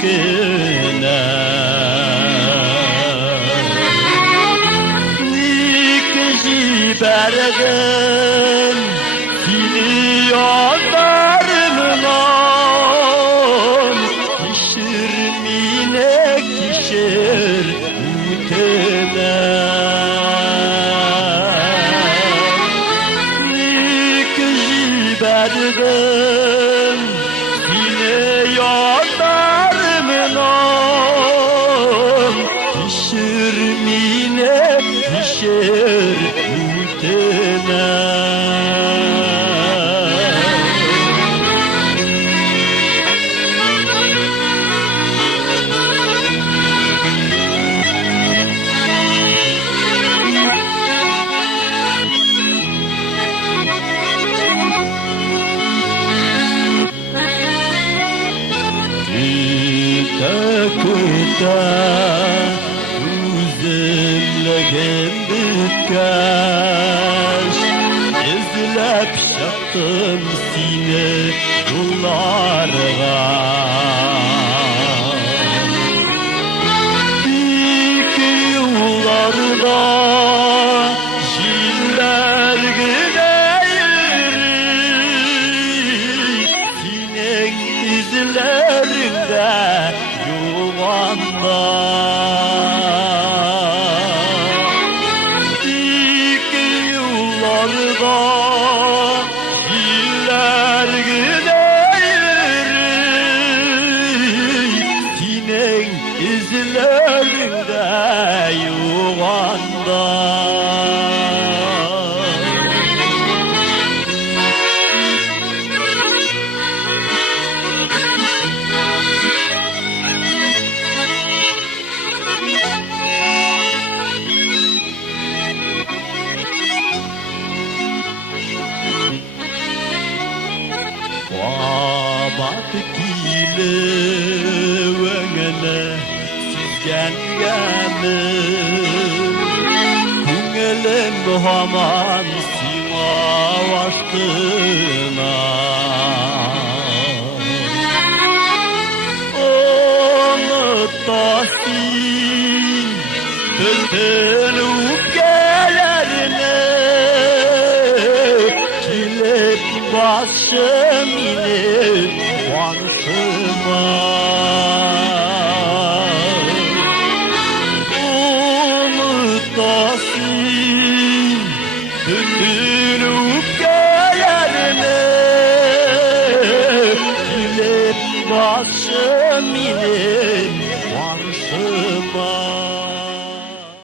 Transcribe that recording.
kına Nikji bergen Dini yollarımdan Kişir mine kişir mutene Nikji bergen Dini yollarımdan Kişir mine kişir mutene Kuta üzümlegen bitkaş İzlep şaktım seni yollarga Diki yollarda jiller gideyir Senin izlerinde Yuvanda Diki yollarda Jiller gideyir Senin izlerinde Yuvanda Bak kile vengene sizgen gemi Kungelen haman sima vaştına Onu tasin tültül ukkelerine Kilip başım inip vansıma Unutasın bütün ukkelerine Kilip başım inip